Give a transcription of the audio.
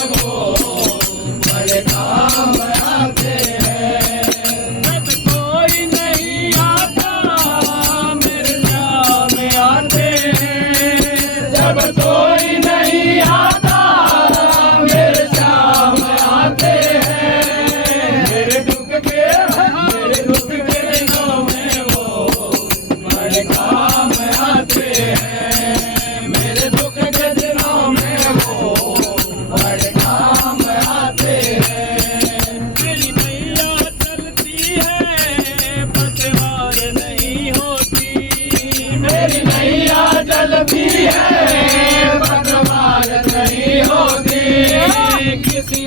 वो बड़े काम आते हैं। जब कोई नहीं आता मेरे नाम आते हैं। जब कोई नहीं आता मेरे शाम आते हैं। मेरे दुख के दिनों में वो बड़े काम आते हैं। मेरे दुख के दिनों में वो बड़े काम आते हैं। मेरी मैया चलती है पतवार नहीं होती। मेरी मैया चलती है पतवार नहीं होती। किसी